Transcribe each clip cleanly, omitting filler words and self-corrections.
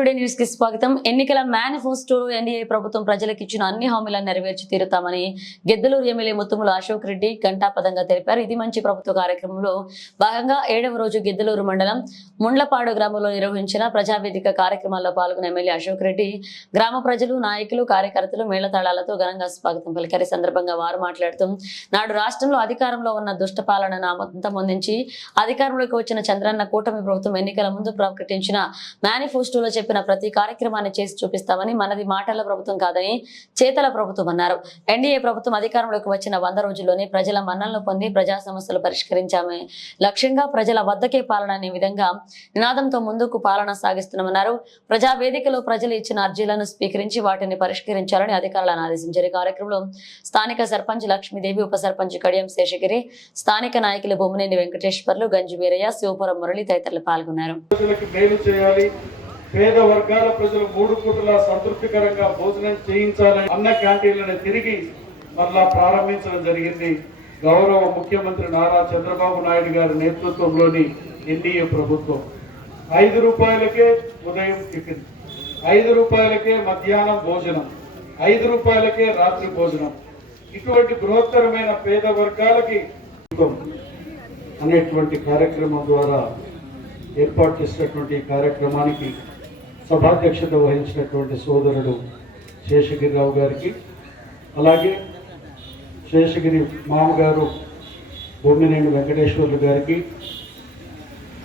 Today news కి స్వాగతం. ఎన్నికల మేనిఫెస్టోలో ఎన్డీఏ ప్రభుత్వం ప్రజలకు ఇచ్చిన అన్ని హామీలను నెరవేర్చి తీరుతామని గిద్దలూరు ఎమ్మెల్యే ముత్తుముల అశోక్ రెడ్డి ఘంటాపథంగా తెలిపారు. ఇది మంచి ప్రభుత్వ కార్యక్రమంలో భాగంగా 7వ రోజు గిద్దలూరు మండలం ముండ్లపాడు గ్రామంలో నిర్వహించిన ప్రజావేదిక కార్యక్రమాల్లో పాల్గొన్న ఎమ్మెల్యే అశోక్ రెడ్డి గ్రామ ప్రజలు, నాయకులు, కార్యకర్తలు మేళతాళాలతో ఘనంగా స్వాగతం పలికారు. ఈ సందర్భంగా వారు మాట్లాడుతూ నాడు రాష్ట్రంలో అధికారంలో ఉన్న దుష్ట పాలనను అంతమొందించి అధికారంలోకి వచ్చిన చంద్రన్న కూటమి ప్రభుత్వం ఎన్నికల ముందు ప్రకటించిన మేనిఫెస్టోలో చెప్పిన ప్రతి కార్యక్రమాన్ని చేసి చూపిస్తామని, మనది మాటల ప్రభుత్వం కాదని చేతల ప్రభుత్వం అన్నారు. ఎన్డీఏ ప్రభుత్వం అధికారంలోకి వచ్చిన 100 రోజుల్లోనే ప్రజల మన్ననలు పొంది ప్రజా సమస్యలు పరిష్కరించామే లక్ష్యంగా ప్రజల వద్దకే పాలన అనే విధంగా నినాదంతో ముందుకు పాలన సాగిస్తున్నామన్నారు. ప్రజా వేదికలో ప్రజలు ఇచ్చిన అర్జీలను స్వీకరించి వాటిని పరిష్కరించాలని అధికారులను ఆదేశించారు. ఈ కార్యక్రమంలో స్థానిక సర్పంచ్ లక్ష్మీదేవి, ఉప సర్పంచ్ కడియం శేషగిరి, స్థానిక నాయకులు బొమ్మినేని వెంకటేశ్వర్లు, గంజి వీరయ్య, శివపురం మురళి తదితరులు పాల్గొన్నారు. పేద వర్గాల ప్రజలు 3 పూటల సంతృప్తికరంగా భోజనం చేయించాలని అన్న క్యాంటీన్లను తిరిగి మరలా ప్రారంభించడం జరిగింది. గౌరవ ముఖ్యమంత్రి నారా చంద్రబాబు నాయుడు గారి నేతృత్వంలోని ఎన్డీఏ ప్రభుత్వం 5 రూపాయలకే ఉదయం టిఫిన్, 5 రూపాయలకే మధ్యాహ్నం భోజనం, 5 రూపాయలకే రాత్రి భోజనం, ఇటువంటి బృహత్తరమైన పేద వర్గాలకి అనేటువంటి కార్యక్రమం ద్వారా ఏర్పాటు చేసినటువంటి కార్యక్రమానికి సభాధ్యక్షత వహించినటువంటి సోదరుడు శేషగిరిరావు గారికి, అలాగే శేషగిరి మామగారు బొమ్మినేని వెంకటేశ్వర్లు గారికి,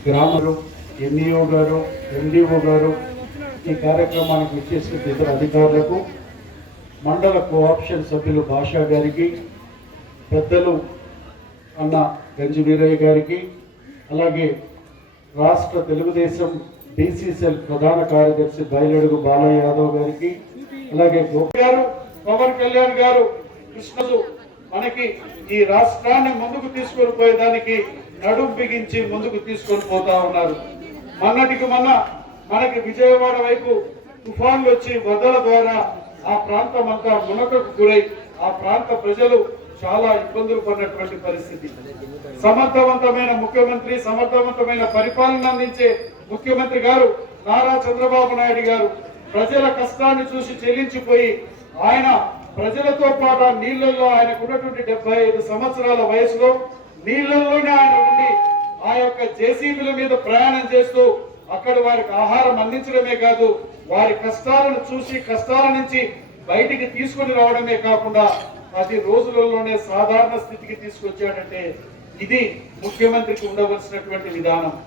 గ్రామరు ఎంఈఓ గారు, ఎండిఓ గారు, ఈ కార్యక్రమానికి విచ్చేసిన ఇతర అధికారులకు, మండల కోఆప్షన్ సభ్యులు భాషా గారికి, పెద్దలు అన్న గంజి వీరయ్య గారికి, అలాగే రాష్ట్ర తెలుగుదేశం బీసీసీఎల్ ప్రధాన కార్యదర్శి బయలడుగు బాలయ్య యాదవ్ గారికి, అలాగే గారు, పవన్ కళ్యాణ్ గారు కృష్ణు మనకి ఈ రాష్ట్రాన్ని ముందుకు తీసుకొని పోయేదానికి నడుం బిగించి ముందుకు తీసుకొని పోతా ఉన్నారు. మొన్నటికి మొన్న మనకి విజయవాడ వైపు తుఫాన్లు వచ్చి వరదల ద్వారా ఆ ప్రాంతం అంతా మునకకు గురై ఆ ప్రాంత ప్రజలు చాలా ఇబ్బందులు పడినటువంటి పరిస్థితి. సమర్థవంతమైన ముఖ్యమంత్రి, సమర్థవంతమైన పరిపాలన అందించే ముఖ్యమంత్రి గారు నారా చంద్రబాబు నాయుడు గారు ప్రజల కష్టాన్ని చూసి చెల్లించిపోయి ఆయన ప్రజలతో పాటు నీళ్లలో ఆయనకున్నటువంటి 75 సంవత్సరాల వయసులో నీళ్లలోనే ఆయన ఉండి ఆ యొక్క జేసీబీల మీద ప్రయాణం చేస్తూ అక్కడ వారికి ఆహారం అందించడమే కాదు, వారి కష్టాలను చూసి కష్టాల నుంచి బయటికి తీసుకొని రావడమే కాకుండా 10 రోజులలోనే సాధారణ స్థితికి తీసుకొచ్చాడంటే ఇది ముఖ్యమంత్రికి ఉండవలసినటువంటి విధానం.